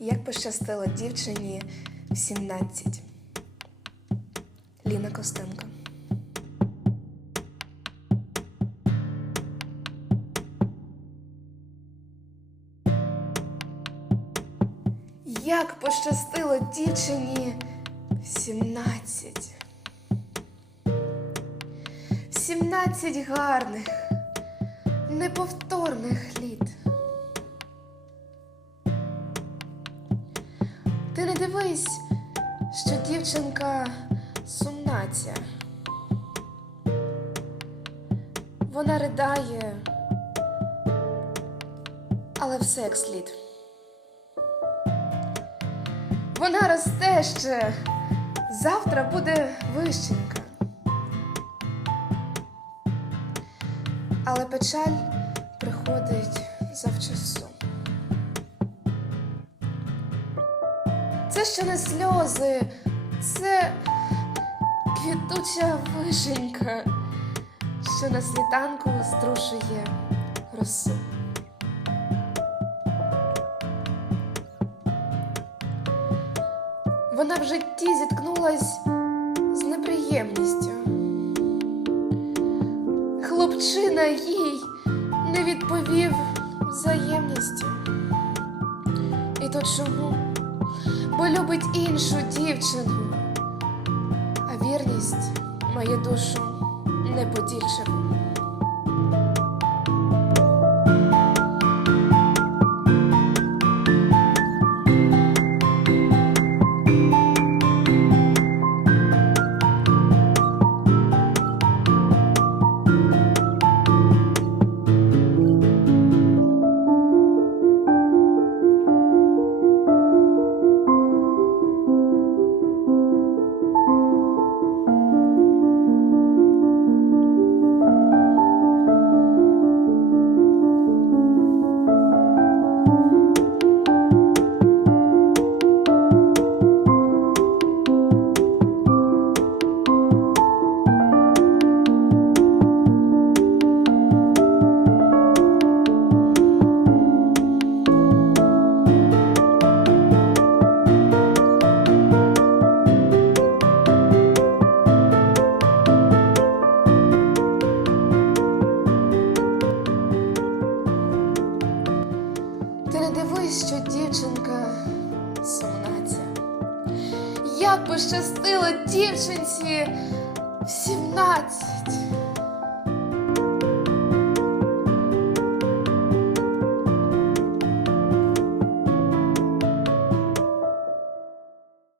Як пощастило дівчині в 17. Ліна Костенко. Як пощастило дівчині в 17. В 17 гарних, неповторних літ. Ти не дивись, що дівчинка сумна ця. Вона ридає, але все як слід. Вона росте ще, завтра буде вищенька. Але печаль приходить завчасу. Ще не сльози, це квітуча вишенька, що на світанку струшує росу. Вона в житті зіткнулась з неприємністю. Хлопчина їй не відповів взаємністю. І то чому? Бо любить іншу дівчину, а вірність має душу неподільчиву. Ти що дівчинка сумна ця. Як пощастило дівчинці в сімнадцять.